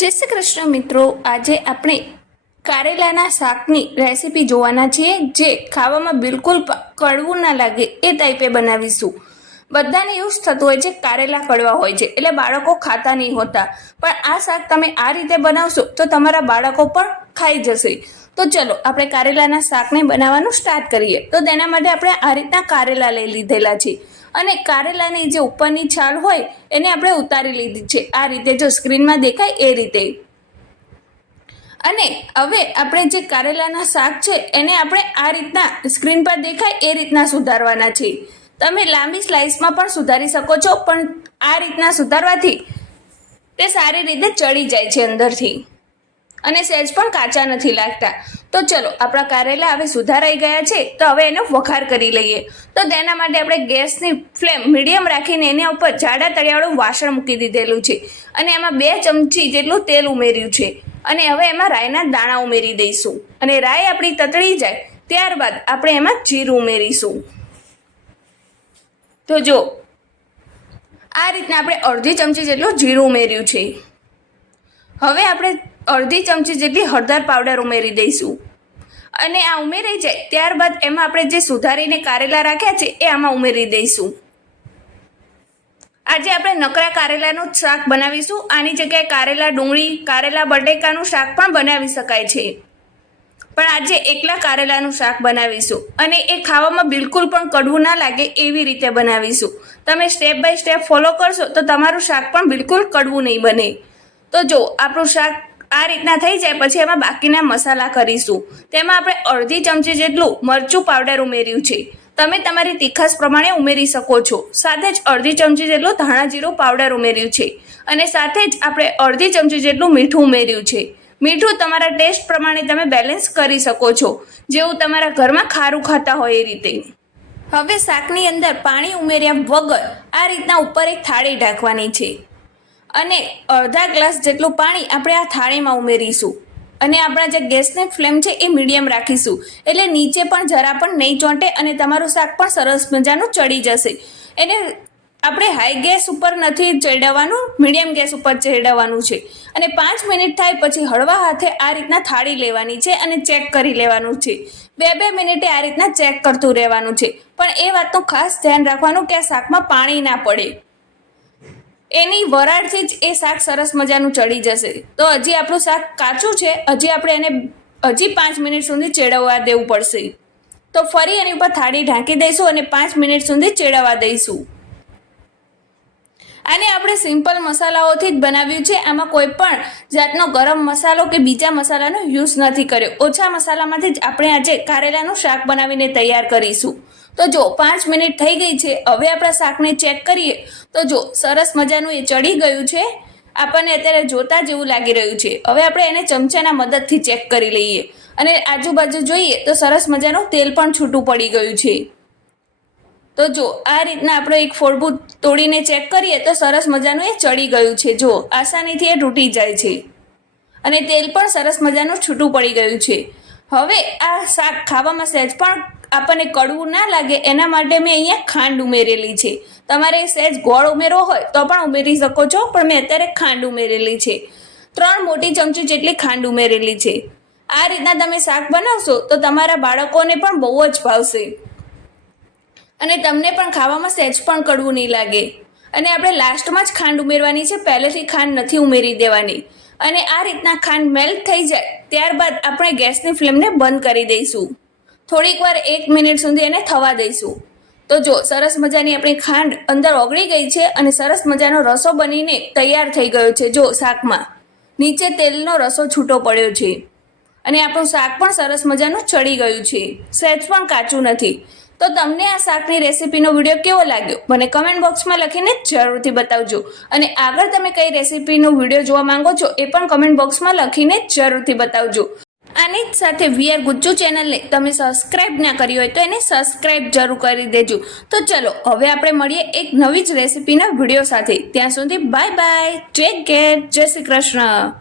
જય શ્રી કૃષ્ણ મિત્રો. આજે આપણે કારેલાના શાકની રેસીપી જોવાના છીએ જે ખાવામાં બિલકુલ કડવું ના લાગે એ ટાઈપે બનાવીશું. બધાને જ થતું હોય છે, કારેલા કડવા હોય છે, એટલે બાળકો ખાતા નહીં હોતા. પણ આ શાક તમે આ રીતે બનાવશો તો તમારા બાળકો પણ ખાઈ જશે. તો ચલો, આપણે કારેલાના શાકને બનાવવાનું સ્ટાર્ટ કરીએ. તો તેના માટે આપણે આ રીતના કારેલા લઈ લીધેલા છે. અને કારેલાની જે ઉપરની છાલ હોય, એને આપણે ઉતારી લીધી છે. આ રીતે જો સ્ક્રીનમાં દેખાય, એ રીતે. અને હવે આપણે જે કારેલાના શાક છે, એને આપણે આ રીતના સ્ક્રીન પર દેખાય, એ રીતના સુધારવાના છે. તમે લાંબી સ્લાઇસમાં પણ સુધારી શકો છો, પણ આ રીતના સુધારવાથી તે સારી રીતે ચડી જાય છે અંદરથી. અને સહેજ પણ કાચા નથી લાગતા. તો ચલો, આપણા કારેલા હવે સુધારાઈ ગયા છે, તો હવે એનો વઘાર કરી લઈએ. તો તેના માટે આપણે ગેસની ફ્લેમ મીડિયમ રાખીને એના ઉપર જાડા તળિયાવાળું વાસણ મૂકી દીધેલું છે. અને એમાં બે ચમચી જેટલું તેલ ઉમેર્યું છે. અને હવે એમાં રાઈના દાણા ઉમેરી દઈશું. અને રાઈ આપણી તતળી જાય, ત્યારબાદ આપણે એમાં જીરું ઉમેરીશું. તો જો, આ રીતના આપણે અડધી ચમચી જેટલું જીરું ઉમેર્યું છે. હવે આપણે અડધી ચમચી જેટલી હળદર પાવડર ઉમેરી દઈશું. અને આ ઉમેરાઈ જાય ત્યારબાદ એમાં આપણે જે સુધારીને કારેલા રાખ્યા છે એ આમાં ઉમેરી દઈશું. આજે આપણે નકરા કારેલાનું શાક બનાવીશું. આની જગ્યાએ કારેલા ડુંગળી, કારેલા બટેકાનું શાક પણ બનાવી શકાય છે. પણ આજે એકલા કારેલાનું શાક બનાવીશું અને એ ખાવામાં બિલકુલ પણ કડવું ના લાગે એવી રીતે બનાવીશું. તમે સ્ટેપ બાય સ્ટેપ ફોલો કરશો તો તમારું શાક પણ બિલકુલ કડવું નહીં બને. તો જો, આપણું શાક આ રીતના થઈ જાય પછી એમાં બાકીના મસાલા કરીશું. તેમાં આપણે અડધી ચમચી જેટલું મરચું પાવડર ઉમેર્યું છે. તમે તમારી તીખાસ પ્રમાણે ઉમેરી શકો છો. સાથે જ અડધી ચમચી જેટલું ધાણા જીરું પાવડર ઉમેર્યું છે. અને સાથે જ આપણે અડધી ચમચી જેટલું મીઠું ઉમેર્યું છે. મીઠું તમારા ટેસ્ટ પ્રમાણે તમે બેલેન્સ કરી શકો છો. જેવું તમારા ઘરમાં ખારું ખાતા હોય એ રીતે. હવે શાકની અંદર પાણી ઉમેર્યા વગર આ રીતના ઉપર એક થાળી ઢાંકવાની છે. અને અડધા ગ્લાસ જેટલું પાણી આપણે આ થાળીમાં ઉમેરીશું. અને આપણા જે ગેસની ફ્લેમ છે એ મીડિયમ રાખીશું. એટલે નીચે પણ જરા પણ નહીં ચોંટે અને તમારું શાક પણ સરસ મજાનું ચડી જશે. એને આપણે હાઈ ગેસ ઉપર નથી ચડાવવાનું મીડિયમ ગેસ ઉપર ચડાવવાનું છે. અને પાંચ મિનિટ થાય પછી હળવા હાથે આ રીતના થાળી લેવાની છે અને ચેક કરી લેવાનું છે. બે બે મિનિટે આ રીતના ચેક કરતું રહેવાનું છે. પણ એ વાતનું ખાસ ધ્યાન રાખવાનું કે આ શાકમાં પાણી ના પડે. એની વરાળથી જ એ શાક સરસ મજાનું ચડી જશે. તો હજી આપણું શાક કાચું છે, હજી આપણે એને હજી પાંચ મિનિટ સુધી ચેડવવા દેવું પડશે. તો ફરી એની ઉપર થાળી ઢાંકી દઈશું અને પાંચ મિનિટ સુધી ચેડવવા દઈશું. આને આપણે સિમ્પલ મસાલાઓથી જ બનાવ્યું છે, આમાં કોઈ પણ જાતનો ગરમ મસાલો કે બીજા મસાલાનો યુઝ નથી કર્યો. ઓછા મસાલામાંથી જ આપણે આજે કારેલાનું શાક બનાવીને તૈયાર કરીશું. તો જો પાંચ મિનિટ થઈ ગઈ છે, હવે આપણા શાકને ચેક કરીએ. તો જો સરસ મજાનું એ ચડી ગયું છે. આપણને અત્યારે જોતા જેવું લાગી રહ્યું છે. હવે આપણે એને ચમચાના મદદથી ચેક કરી લઈએ. અને આજુબાજુ જોઈએ તો સરસ મજાનું તેલ પણ છૂટું પડી ગયું છે. તો જો આ રીતના આપણે એક ફોડબું તોડીને ચેક કરીએ તો સરસ મજાનું એ ચડી ગયું છે. જો આસાનીથી એ તૂટી જાય છે. અને તેલ પણ સરસ મજાનું છૂટું પડી ગયું છે. હવે આ શાક ખાવામાં સહેજ પણ આપણને કડવું ના લાગે, એના માટે મેં અહીંયા ખાંડ ઉમેરેલી છે. તમારે સહેજ ગોળ ઉમેરવો હોય તો પણ ઉમેરી શકો છો, પણ મેં અત્યારે ખાંડ ઉમેરેલી છે. ત્રણ મોટી ચમચી જેટલી ખાંડ ઉમેરેલી છે. આ રીતના તમે શાક બનાવશો તો તમારા બાળકોને પણ બહુ જ ભાવશે. અને તમને પણ ખાવામાં સહેજ પણ કડવું નહીં લાગે. અને આપણે લાસ્ટમાં જ ખાંડ ઉમેરવાની છે, પહેલેથી ખાંડ નથી ઉમેરી દેવાની. અને આ રીતના ખાંડ મેલ્ટ થઈ જાય, ત્યારબાદ આપણે ગેસની ફ્લેમને બંધ કરી દઈશું. થોડીક વાર એક મિનિટ સુધી એને થવા દઈશું. તો જો, સરસ મજાની આપણી ખાંડ અંદર ઓગળી ગઈ છે અને સરસ મજાનો રસો બનીને તૈયાર થઈ ગયો છે. જો, શાકમાં. નીચે તેલનો રસો છૂટો પડ્યો છે. અને આપણું શાક પણ સરસ મજાનું ચડી ગયું છે. સહેજ પણ કાચું નથી. તો તમને આ શાકની રેસીપીનો વીડિયો કેવો લાગ્યો? મને કમેન્ટ બોક્સમાં લખીને જરૂરથી બતાવજો. અને આગળ તમે કઈ રેસીપીનો વીડિયો જોવા માંગો છો એ પણ કમેન્ટ બોક્સમાં લખીને જરૂરથી બતાવજો. આની જ સાથે વીઆર ગુજ્જુ ચેનલને તમે સબસ્ક્રાઇબ ના કરી હોય તો એને સબસ્ક્રાઇબ જરૂર કરી દેજો. તો ચલો, હવે આપણે મળીએ એક નવી જ રેસીપીના વીડિયો સાથે. ત્યાં સુધી બાય બાય ટેક કેર જય શ્રી કૃષ્ણ.